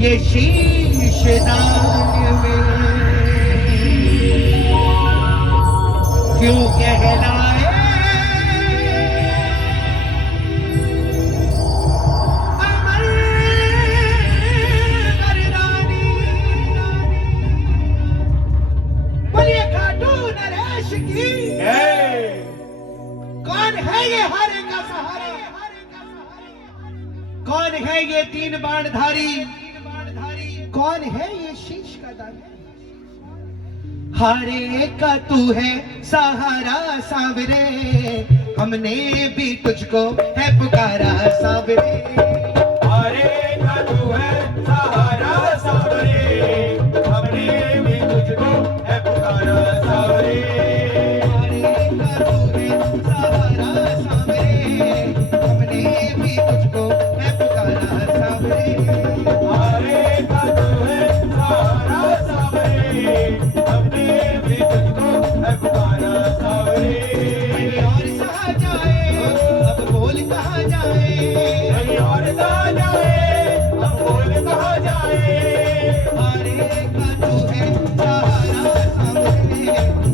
ये शीश दान में क्यों कहलाए अमर मर्दानी। बोलिए खाटू नरेश की। कौन है ये हारे का सहारा, कौन है ये तीन बाणधारी, कौन है ये शीश का दानी। हारे का तू है सहारा सांवरे, हमने भी तुझको है पुकारा सांवरे। हारे का तू है सहारा सांवरे, हमने भी तुझको है पुकारा सांवरे। हारे का तू है सहारा सांवरे, हमने भी तुझको है पुकारा सांवरे। हारे का तू है सहारा सांवरे, हमने भी तुझको है पुकारा सांवरे। कहीं और सहा जाए अब बोल कहाँ जाए, कहीं और कहाँ जाए अब बोल कहाँ जाए। हारे का तू है सहारा सांवरे,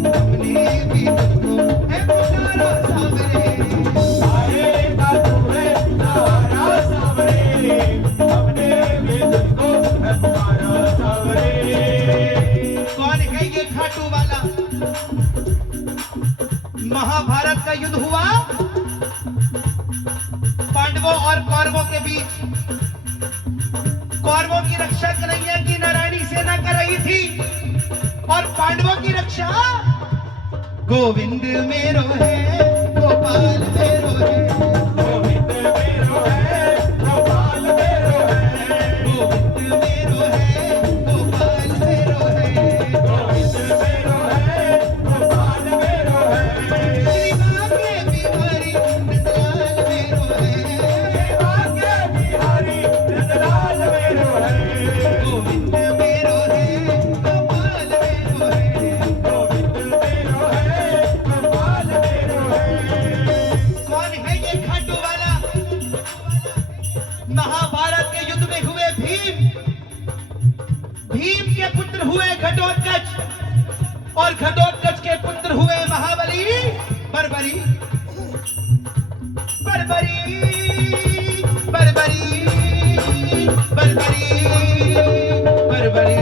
हमने भी तुझको है पुकारा सांवरे। हारे का तू है सहारा सांवरे, हमने भी तुझको है पुकारा सांवरे। कौन है ये खाटू वाला। महाभारत का युद्ध हुआ पांडवों और कौरवों के बीच। कौरवों की रक्षा कन्हैया की नारायणी सेना कर रही थी और पांडवों की रक्षा गोविंद मेरो है, गोपाल मेरो है। गोविंद मेरो है, गोपाल मेरो है। गोविंद मेरो है, गोपाल मेरो है। गोविंद मेरो है, गोपाल मेरो है। श्री भाग्य बिहारी नंदलाल मेरो है। भाग्य बिहारी नंदलाल मेरो है। गोविंद मेरो है, गोपाल मेरो है। गोविंद मेरो है, गोपाल मेरो है। कौन है ये खाटू वाला। महाभारत के युद्ध में हुए भीम, भीम के पुत्र हुए घटोत्कच और घटोत्कच के पुत्र हुए महाबली बर्बरी। बर्बरी बर्बरी बर्बरी बर्बरी बरबरी,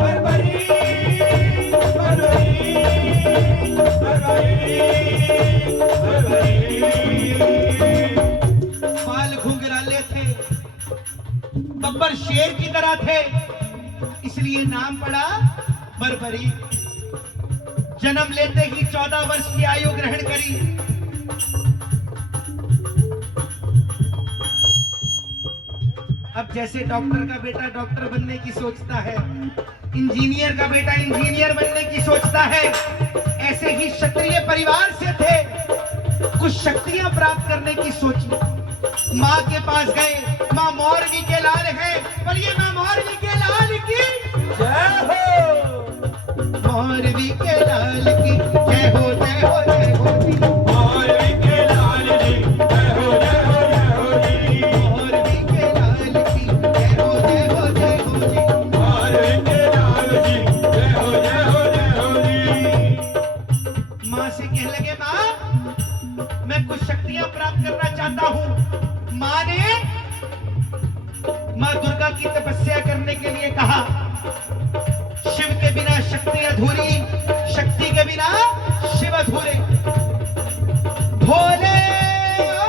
बरबरी, बरबरी, बरबरी। बाल घुंघराले थे, बब्बर शेर की तरह थे, इसलिए नाम पड़ा बर्बरी। जन्म लेते ही 14 वर्ष की आयु ग्रहण करी। अब जैसे डॉक्टर का बेटा डॉक्टर बनने की सोचता है, इंजीनियर का बेटा इंजीनियर बनने की सोचता है, ऐसे ही क्षत्रिय परिवार से थे, कुछ शक्तियां प्राप्त करने की सोची। माँ के पास गए, माँ मौरवी के लाल है, बोलिए माँ मौरवी के लाल की जय हो। मौरवी के लाल की जय हो जय हो जय हो जी। मौरवी के लाल जी, जय हो, जय हो, जय हो जी। मौरवी के लाल की जय हो जय हो जय हो जी। मौरवी के लाल जी, जय हो, जय हो, जय हो जी। माँ से कहने लगे माँ मैं कुछ शक्तियां प्राप्त करना चाहता हूँ। माँ ने माँ दुर्गा की तपस्या करने के लिए कहा। शिव के बिना शक्ति अधूरी, शक्ति के बिना शिव अधूरे। भोले ओ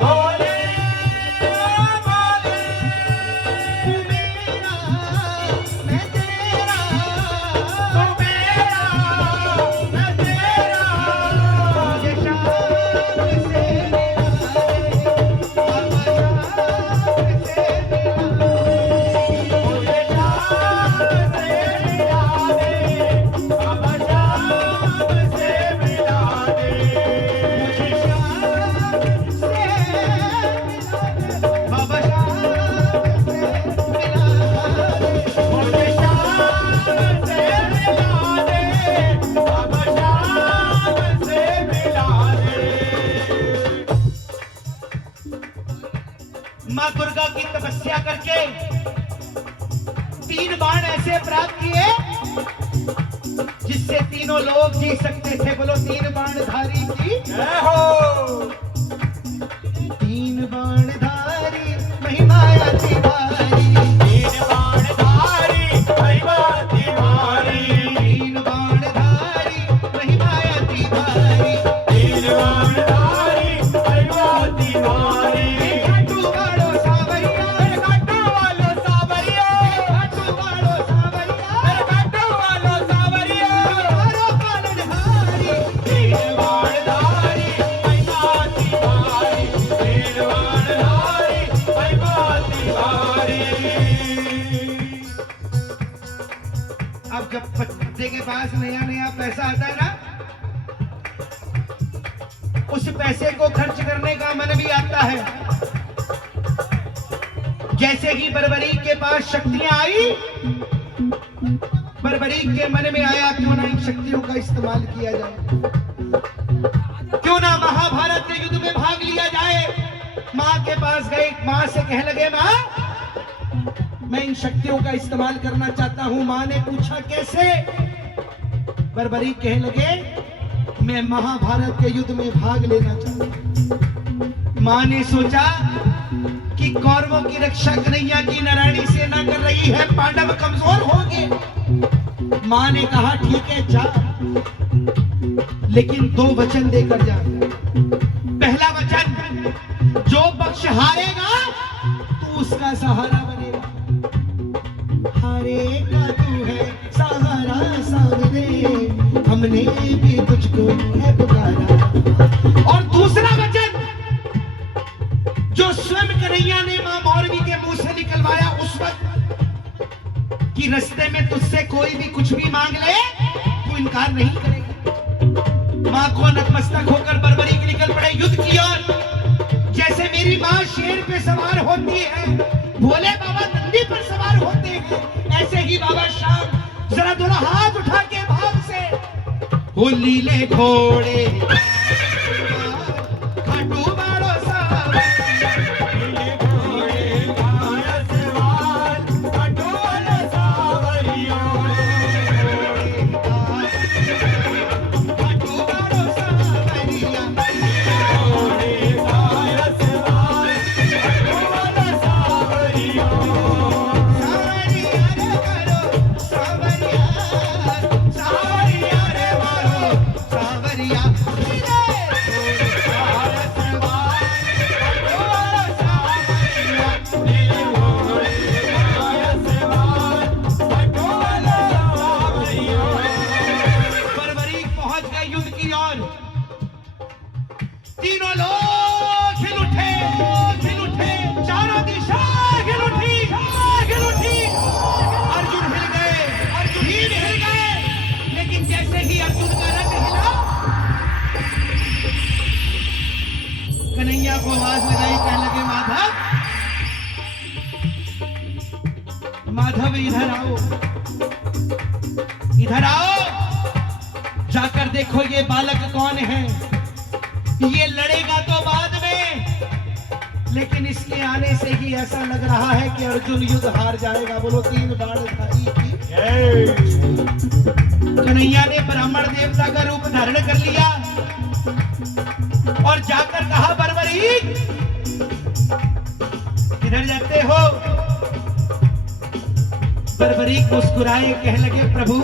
भोले, भोले, तू मेरा मैं तेरा, तू मेरा, मैं तेरा। मुझे शाम से मिला रे, बाबा शाम से मिला। मां दुर्गा की तपस्या करके 3 बाण ऐसे प्राप्त किए जिससे तीनों लोग जी सकते थे। बोलो 3 बाणधारी की जय हो। 3 बाणधारी महिमाया तिवारी, 3 बाणधारी महिमा तिवारी, 3 बाणधारी महिमाया तिवारी, 3 बाणधारी महिमा तिवारी। खाटू वालो सावरिया, काटो वालो सावरिया, खाटू वालो सावरिया, काटो वालो सावरिया। हमारो पालनहारी। 3 बाणधारी महिमा तिवारी, 3 बाणधारी महिमा तिवारी। अब जब बच्चे के पास नया नया पैसा आता है ना, उस पैसे को खर्च करने का मन भी आता है। जैसे ही बर्बरीक के पास शक्तियां आई, बर्बरीक के मन में आया क्यों ना इन शक्तियों का इस्तेमाल किया जाए, क्यों ना महाभारत के युद्ध में भाग लिया जाए। मां के पास गए, मां से कहने लगे मां मैं इन शक्तियों का इस्तेमाल करना चाहता हूं। मां ने पूछा कैसे? बर्बरीक कहने लगे मैं महाभारत के युद्ध में भाग लेना चाहता हूं। मां ने सोचा कि कौरवों की रक्षा कन्हैया की नारायणी सेना कर रही है, पांडव कमजोर होंगे। मां ने कहा ठीक है जा, लेकिन 2 वचन देकर जा। पहला वचन, जो पक्ष हारेगा तू उसका सहारा बनेगा। हारेगा तू है सहारा सामने, हमने भी तुझको है पुकारा। और दूसरा वचन, जो स्वयं कन्हैया ने मां मौरवी के मुंह से निकलवाया उस वक्त कि रास्ते में तुझसे कोई भी कुछ भी मांग ले तू इनकार नहीं करेगा। मां को नतमस्तक होकर बर्बरीक निकल पड़े युद्ध की ओर। जैसे मेरी मां शेर पे सवार होती है, भोले बाबा नंदी पर सवार होते हैं, ऐसे ही बाबा श्याम जरा थोड़ा हाथ उठा के भाव से हो लीले घोड़े खाटू वालो तीनों लोग हिल उठे, चारों दिशा हिल उठी। अर्जुन हिल गए, भीम हिल गए, लेकिन जैसे ही अर्जुन का रथ हिला, कन्हैया को आवाज लगाई, कहने लगे माधव इधर आओ, इधर आओ, जाकर देखो ये बालक कौन है। ये लड़ेगा तो बाद में, लेकिन इसके आने से ही ऐसा लग रहा है कि अर्जुन युद्ध हार जाएगा। बोलो 3 बाणधारी की जय। कन्हैया ने ब्राह्मण देवता का रूप धारण कर लिया और जाकर कहा बर्बरीक किधर जाते हो? बर्बरीक मुस्कुराए, कहने लगे प्रभु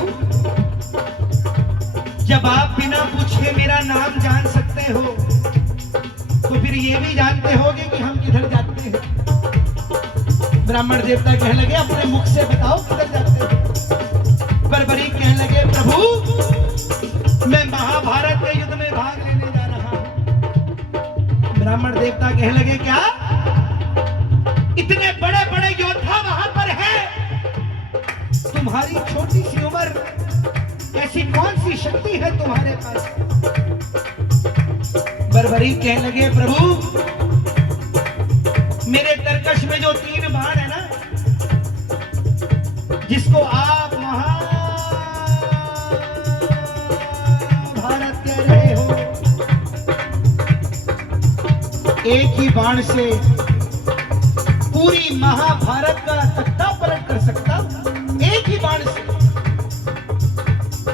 जब आप बिना पूछे मेरा नाम जान सकते हो तो फिर ये भी जानते होगे कि हम किधर जाते हैं। ब्राह्मण देवता कहने लगे अपने मुख से बताओ किधर जाते हो। बर्बरीक कहने लगे प्रभु मैं महाभारत के युद्ध में भाग लेने जा रहा हूं। ब्राह्मण देवता कहने लगे क्या इतने बड़े बड़े योद्धा वहां पर है, तुम्हारी छोटी सी उम्र, ऐसी कौन सी शक्ति है तुम्हारे पास? बर्बरीक कहने लगे प्रभु मेरे तरकश में जो 3 बाण है ना, जिसको आप महाभारत कह रहे हो, एक ही बाण से पूरी महाभारत का तख्ता पलट कर सकता हूं एक ही बाण से।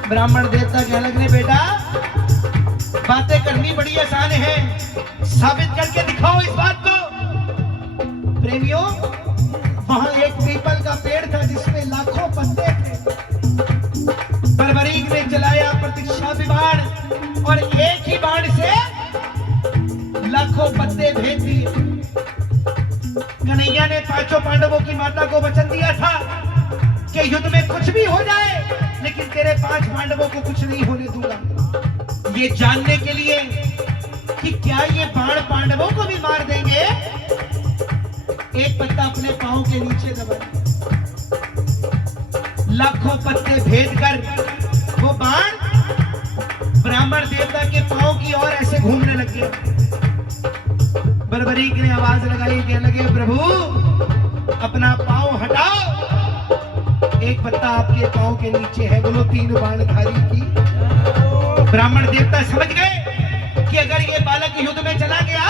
ब्राह्मण देवता कहने लगे, बेटा बातें करनी बड़ी आसान है, साबित करके दिखाओ इस बात को। प्रेमियों, वहां एक पीपल का पेड़ था जिसमें लाखों पत्ते थे। बर्बरीक ने चलाया प्रतीक्षा बाण और एक ही बाण से लाखों पत्ते भेज दिए। कन्हैया ने पांचों पांडवों की माता को वचन दिया था कि युद्ध में कुछ भी हो जाए लेकिन तेरे 5 पांडवों को कुछ नहीं होने दूंगा। ये जानने के लिए कि क्या ये बाण पांडवों को भी मार देंगे, एक पत्ता अपने पांव के नीचे दबाया। लाखों पत्ते भेद कर वो बाण ब्राह्मण देवता के पांव की ओर ऐसे घूमने लग गया। बर्बरीक ने आवाज लगाई, कहने लगे, प्रभु अपना पांव हटाओ। एक पत्ता आपके पांव के नीचे है, बोलो 3 बाणधारी की। ब्राह्मण देवता समझ गए कि अगर ये बालक युद्ध में चला गया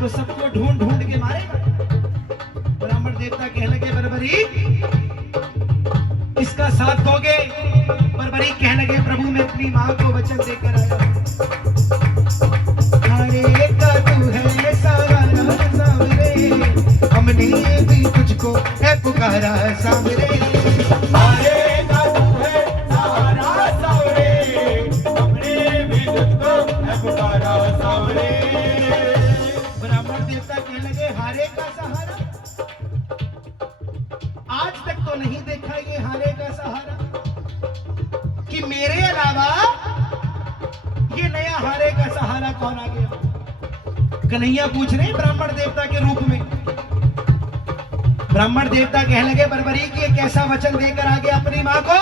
तो सबको ढूंढ ढूंढ के मारेगा। ब्राह्मण देवता कहने लगे, बर्बरीक इसका साथ दोगे? बर्बरीक कहने लगे, प्रभु मैं अपनी मां को वचन देकर आया। हरे का तू है सहारा सावरे, हमने भी तुझको है पुकारा सावरे। हरे का तू है सहारा सावरे, हमने भी तुझको है पुकारा सावरे। ब्राह्मण देवता कहने लगे, हारे का सहारा? आज तक तो नहीं देखा ये हारे का सहारा, कि मेरे अलावा ये नया हारे का सहारा कौन आ गया? कन्हैया पूछ रहे ब्राह्मण देवता के रूप में। ब्राह्मण देवता कहने लगे, बर्बरीक ये कैसा वचन देकर आ गया अपनी मां को?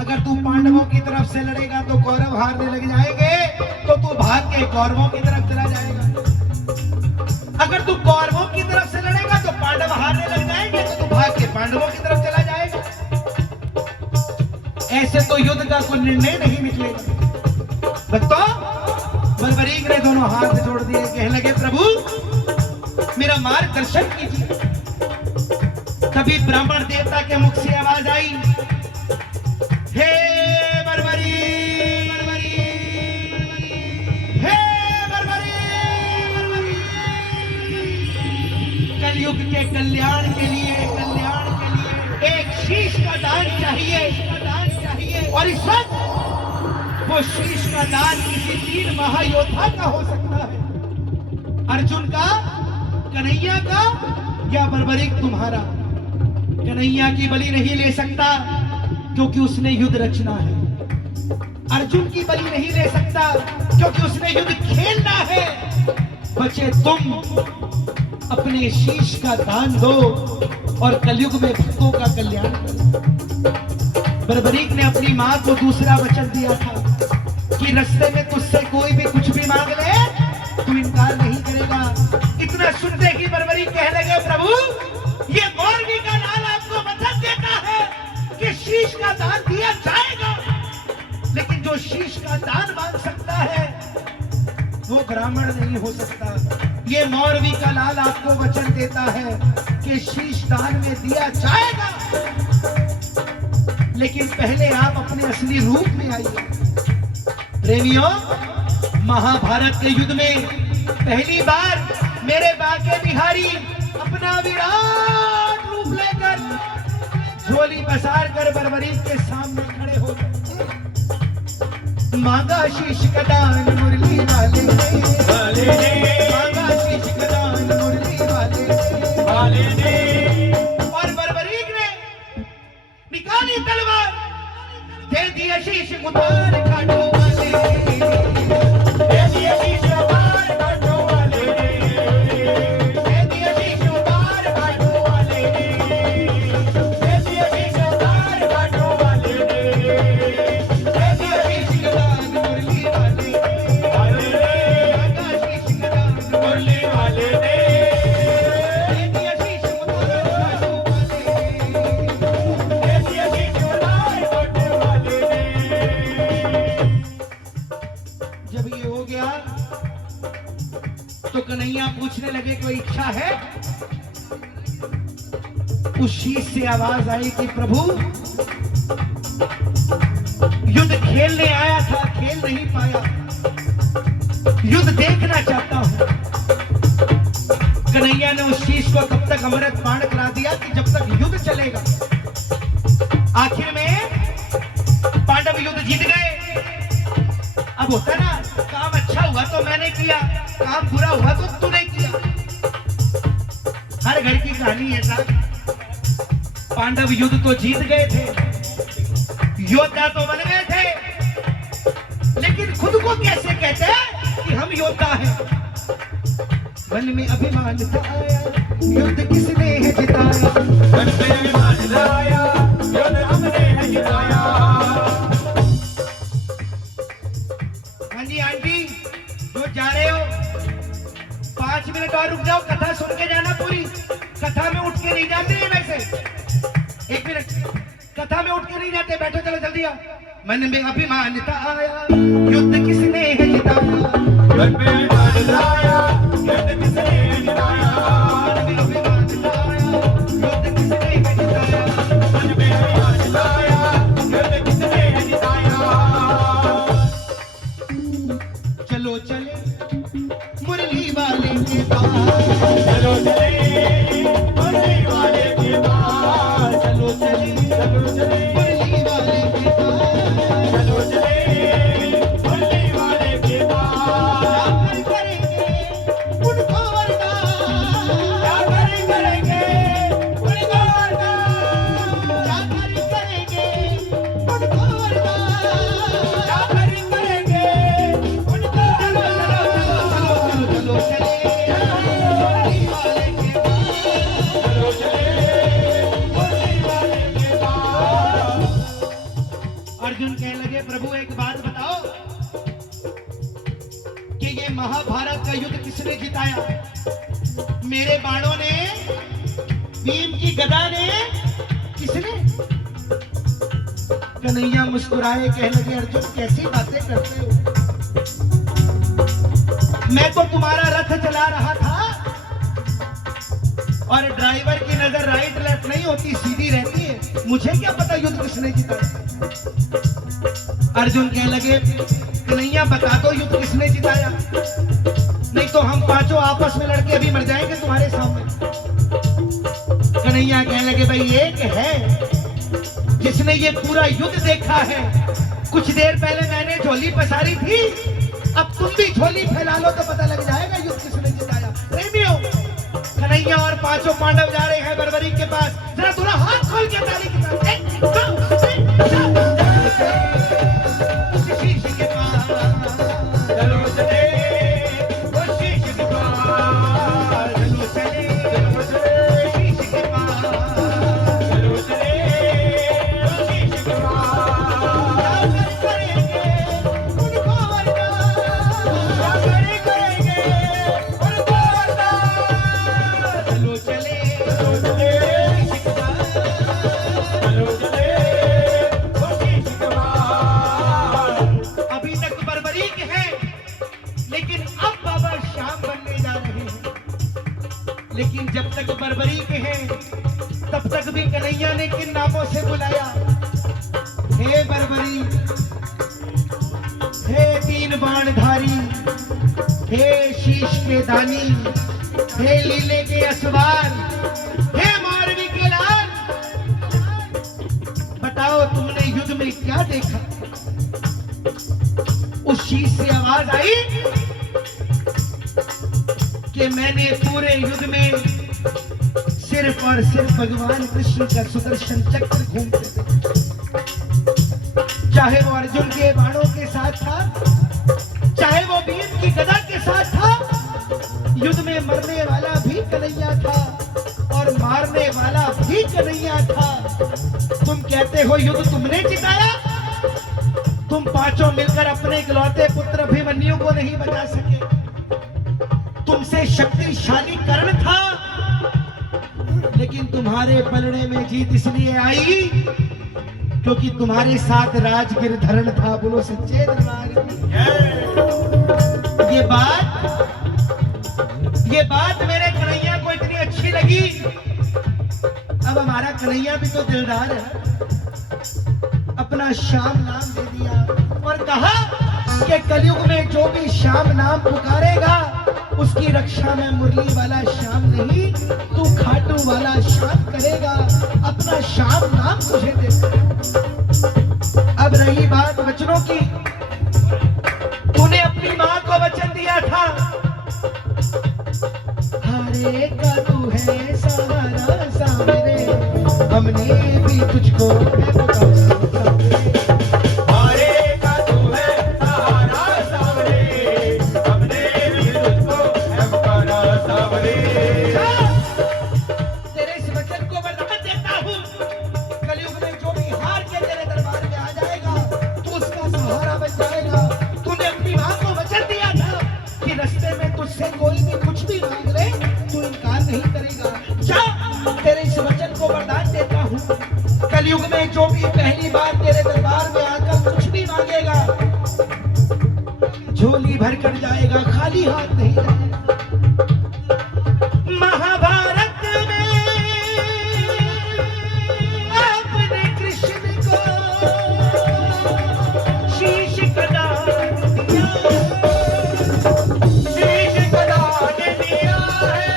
अगर तू पांडवों की तरफ से लड़ेगा तो कौरव हारने लग जाएंगे, तो तू भाग के कौरवों की तरफ चला जाएगा। अगर तू कौरवों की तरफ से लड़ेगा तो पांडव हारने लग जाएंगे, तो तू भाग के पांडवों की तरफ चला जाएगा। ऐसे तो युद्ध का कोई निर्णय नहीं निकलेगा। भक्तों, बर्बरीक ने दोनों हाथ जोड़ दिए, कहने लगे, प्रभु मेरा मार्गदर्शन कीजिए। तभी ब्राह्मण देवता के मुख से आवाज आई, हे बर्बरीक, हे बर्बरीक, कलयुग के कल्याण के लिए एक शीश का दान चाहिए। और इस वक्त वो शीश का दान किसी 3 महायोद्धा का हो सकता है, अर्जुन का, कन्हैया का या बर्बरीक तुम्हारा। कन्हैया की बलि नहीं ले सकता क्योंकि उसने युद्ध रचना है। अर्जुन की बलि नहीं ले सकता क्योंकि उसने युद्ध खेलना है। बचे तुम, अपने शीश का दान दो और कलयुग में भक्तों का कल्याण करो। बर्बरीक ने अपनी मां को दूसरा वचन दिया था कि रास्ते में तुझसे कोई भी कुछ भी मांग ले, तू इनकार नहीं करेगा। इतना सुनते ही बर्बरीक कहने लगे, प्रभु ये मौरवी का लाल आपको वचन देता है कि शीश का दान दिया जाएगा, लेकिन जो शीश का दान मांग सकता है वो ब्राह्मण नहीं हो सकता। ये मौरवी का लाल आपको वचन देता है कि शीश दान में दिया जाएगा, लेकिन पहले आप अपने असली रूप में आइए। प्रेमियों, महाभारत के युद्ध में पहली बार मेरे बाके बिहारी अपना विराट रूप लेकर झोली पसार कर बर्बरीक के सामने खड़े हो गए। मांगा शीश का दान मुरली वाले ने, मांगा शीश का दान मुरली वाले ने। और बर्बरीक ने निकाली तलवार, दे दिया शीश उतार काटो वाले, दे दिया शीश उतार काटो वाले, दे दिया शीश उतार काटो वाले, दे दिया शीश उतार काटो वाले, दे दिया शीश का दान मुरली वाले, मांगा शीश का दान मुरली वाले ने, दे दिया शीश उतार काटो वाले। जब ये हो गया तो कन्हैया पूछने लगे कोई इच्छा है? उस शीश से आवाज आई कि प्रभु, युद्ध खेलने आया था, खेल नहीं पाया, युद्ध देखना चाहता हूं। कन्हैया ने उस शीश को तब तक अमृत पान करा दिया कि जब तक युद्ध चलेगा। आखिर में पांडव युद्ध जीत गए। अब होता ना, काम अच्छा हुआ तो मैंने किया, काम बुरा हुआ तो तूने किया। हर घर की कहानी है साहब। पांडव युद्ध तो जीत गए थे, योद्धा तो बन गए थे, लेकिन खुद को कैसे कहते हैं कि हम योद्धा हैं? मन में अभिमान था आया, युद्ध किसने है जिताया? मन में अभिमान आया, युद्ध हमने है जिताया। हाँ जी आंटी, जो जा रहे हो 5 मिनट और रुक जाओ, कथा सुन के जाना पूरी। कथा में उठ के नहीं जाते हैं वैसे। 1 मिनट, कथा में उठ के नहीं जाते, बैठो चलो जल्दी आओ। मन में अभिमान था आया, युद्ध किसने है जिताया? मन में अभिमान आया, युद्ध किसने है जिताया? मन में अभिमान था आया, युद्ध किसने है जिताया? मन में अभिमान आया, युद्ध किसने है जिताया? चलो चले मुरली वाले के पास, चलो चले मुरली वाले के पास, चलो चले मुरली वाले के पास, चलो चले मुरली वाले के पास। जाकर करेंगे उनको वरदान, जाकर करेंगे उनको वरदान, जाकर करेंगे उनको वरदान, जाकर करेंगे उनको वरदान। चलो चले मुरली वाले के पास। चलो चले मुरली वाले के पास। अर्जुन कहने लगे प्रभु एक बात बताओ कि ये महाभारत का युद्ध किसने जिताया? मेरे बाणों ने, भीम की गदा ने, किसने? कन्हैया मुस्कुराए, कहने लगे अर्जुन कैसी बातें करते हो? मैं तो तुम्हारा रथ चला रहा था और ड्राइवर की नजर राइट लेफ्ट नहीं होती, सीधी रहती है। मुझे क्या पता युद्ध किसने जिताया? अर्जुन कहने लगे कन्हैया बता दो युद्ध किसने जिताया, नहीं तो हम पांचों आपस में लड़के अभी मर जाएंगे तुम्हारे सामने। कन्हैया कहने लगे भाई एक है जिसने ये पूरा युद्ध देखा है। कुछ देर पहले मैंने झोली पसारी थी, अब तुम भी झोली फैला लो तो पता लग जाएगा युद्ध किसने जिताया। प्रेमियों, कन्हैया और पांचों पांडव जा रहे हैं बर्बरी के पास। जरा थोड़ा हाथ खोल के ताली के साथ उस शीश के पास, चलो चले उस शीश के पास, चलो चले शीश के पास, चलो चले उस शीश के पास। जाकर करेंगे उनको वरदान, जाकर करेंगे उनको वरदान। चलो चले चलो चले शीश के पास। चलो चले उस शीश के पास। अभी तक बर्बरी के हैं, लेकिन अब बाबा शाम बनने जा रहे हैं। लेकिन जब तक बर्बरी के हैं तब तक भी कन्हैया ने किन नामों से बुलाया? हे बर्बरी, हे 3 बाणधारी, हे शीश के दानी, हे लीले के असवार, हे मारवी के लाल। बताओ तुमने युद्ध में क्या देखा? उस शीश से आवाज आई कि मैंने पूरे युद्ध में सिर्फ और सिर्फ भगवान कृष्ण का सुदर्शन चक्र घूमते थे। चाहे वो अर्जुन के बाणों के साथ था, चाहे वो भीम की गदा के साथ था, युद्ध में मरने वाला भी कन्हैया था और मारने वाला भी कन्हैया था। तुम कहते हो युद्ध तुमने जिताया? तुम पांचों मिलकर अपने इकलौते पुत्र अभिमन्यु को नहीं बचा सके। तुमसे शक्तिशाली कर्ण था, लेकिन तुम्हारे पलड़े में जीत इसलिए आई क्योंकि तुम्हारे साथ राजगिर धरण था। बोलो सच्चे दरबार की। ये बात बात मेरे कन्हैया को इतनी अच्छी लगी। अब हमारा कन्हैया भी तो दिलदार है, अपना श्याम नाम दे दिया और कहा कि कलयुग में जो भी श्याम नाम पुकारेगा उसकी रक्षा में मुरली वाला श्याम नहीं, तू खाटू वाला श्याम करेगा। अपना श्याम नाम तुझे दे। अब रही बात वचनों की, तूने अपनी माँ को वचन दिया था, हारे का तू है सहारा सामने, हमने भी तुझको है पुकारा। हारे का तू है सहारा सावरे, हमने भी तुझको है पुकारा सावरे। तेरे इस वचन को वरदान देता हूँ, कलयुग में जो भी हार के तेरे दरबार में आ जाएगा तू उसका सहारा बन जाएगा। तूने अपनी माँ को वचन दिया था कि रास्ते में तुझसे कोई भी कुछ भी मांग ले तू इनकार नहीं करेगा। जा, तेरे इस वचन को वरदान देता हूँ, कलयुग में जो भी पहली बार तेरे दरबार में आकर कुछ भी मांगेगा झोली भर कर जाएगा, खाली हाथ नहीं रहेगा। महाभारत में आपने कृष्ण को शीश कदा दिया, शीश कदान दिया है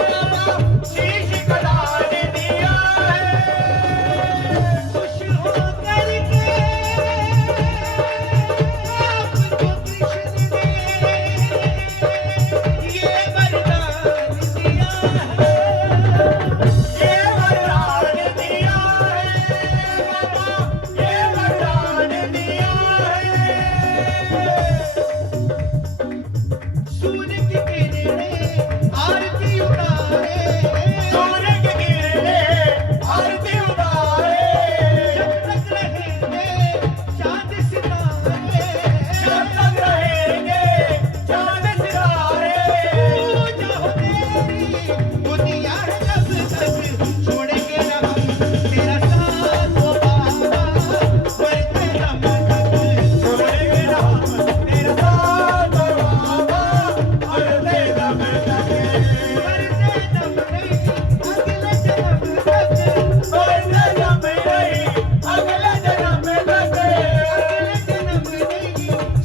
बाबा, शीश कदान दिया है। खुश होकर के आपको कृष्ण ने ये वरदान दिया है। ये वरदान दिया है बाबा, ये वरदान दिया है। सूर्य की किरणें आरती उतारे, सूर्य की किरणें आरती उतारे, जब तक रहेंगे चांद सितारे, जब तक रहेंगे चांद सितारे। पूजा हो तेरी दुनिया है जब तक, छोड़ेंगे ना हम तेरा साथ ओ बाबा, मरते दम तक। छोड़ेंगे ना हम तेरा साथ ओ बाबा, मरते दम तक। मरते दम नहीं, अगले जन्म तक। मरते दम नहीं, अगले जन्म तक। अगले जन्म नहीं,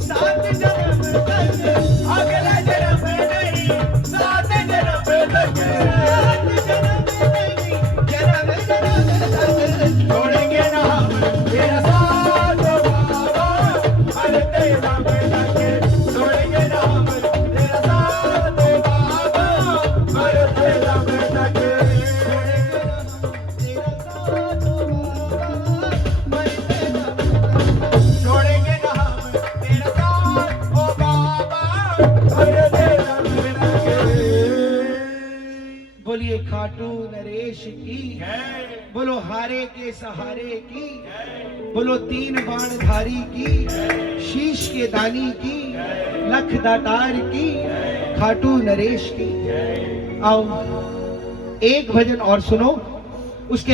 7 जन्म तक। अगले जन्म नहीं, 7 जन्म तक। 7 जन्म नहीं, जन्म तक। छोड़ेंगे ना हम तेरा साथ ओ बाबा, मरते दम तक। छोड़ेंगे ना हम तेरा साथ ओ बाबा, मरते दम तक। छोड़ेंगे ना हम तेरा साथ ओ बाबा, मरते दम तक। बोलिए खाटू नरेश की, बोलो हारे के सहारे की, बोलो 3 बाण धारी की, शीश के दानी की, लख दातार की, खाटू नरेश की। आओ एक भजन और सुनो, उसके बाद